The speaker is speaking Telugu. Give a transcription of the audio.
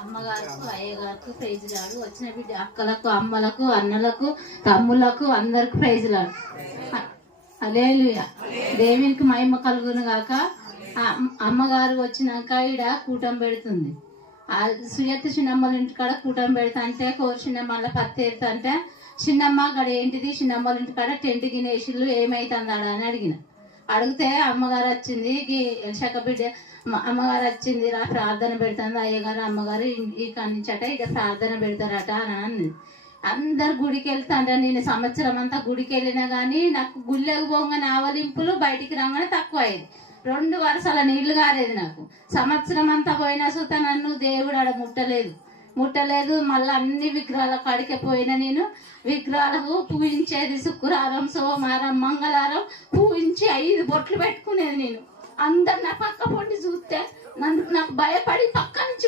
అమ్మగారికి అయ్యగారికి ప్రైజులాడు. వచ్చిన బిడ్డ అక్కలకు అమ్మలకు అన్నలకు తమ్ములకు అందరికి ప్రైజులాడు. హల్లెలూయా. దేవునికి మహిమ కలుగును గాక. అమ్మగారు వచ్చినాక ఈడ కూటం పెడుతుంది. సుయత్త చిన్నమ్మల ఇంటికాడ కూటం పెడతా అంటే చిన్నమ్మల పత్తి ఎడతా అంటే చిన్నమ్మ అక్కడ ఏంటిది చిన్నమ్మల ఇంటికాడ టెంట్ గినేసిళ్ళు ఏమైతుందాడా అని అడిగితే అమ్మగారు వచ్చింది ఎల్షక బిడ్డ అమ్మగారు వచ్చింది రా ప్రార్థన పెడుతుంది అయ్యగారు అమ్మగారు ఈ కన్నించట ఇక ప్రార్థన పెడతారట అని అన్నది. అందరు గుడికి వెళ్తాంట. నేను సంవత్సరం అంతా గుడికి వెళ్ళినా కానీ నాకు గుళ్ళకు పోగానే ఆవలింపులు బయటికి రాగానే తక్కువ అయ్యేది. 2 వరుసల నీళ్లు కారేది నాకు. సంవత్సరం అంతా పోయినా సుత నన్ను దేవుడు ఆడ ముట్టలేదు. మళ్ళీ అన్ని విగ్రహాల కాడికే పోయినా. నేను విగ్రహాలకు పూజించేది శుక్రవారం సోమవారం మంగళవారం పూజించి 5 బొట్లు పెట్టుకునేది. నేను అందరు నా పక్క పొండి చూస్తే నాకు భయపడి పక్క నుంచి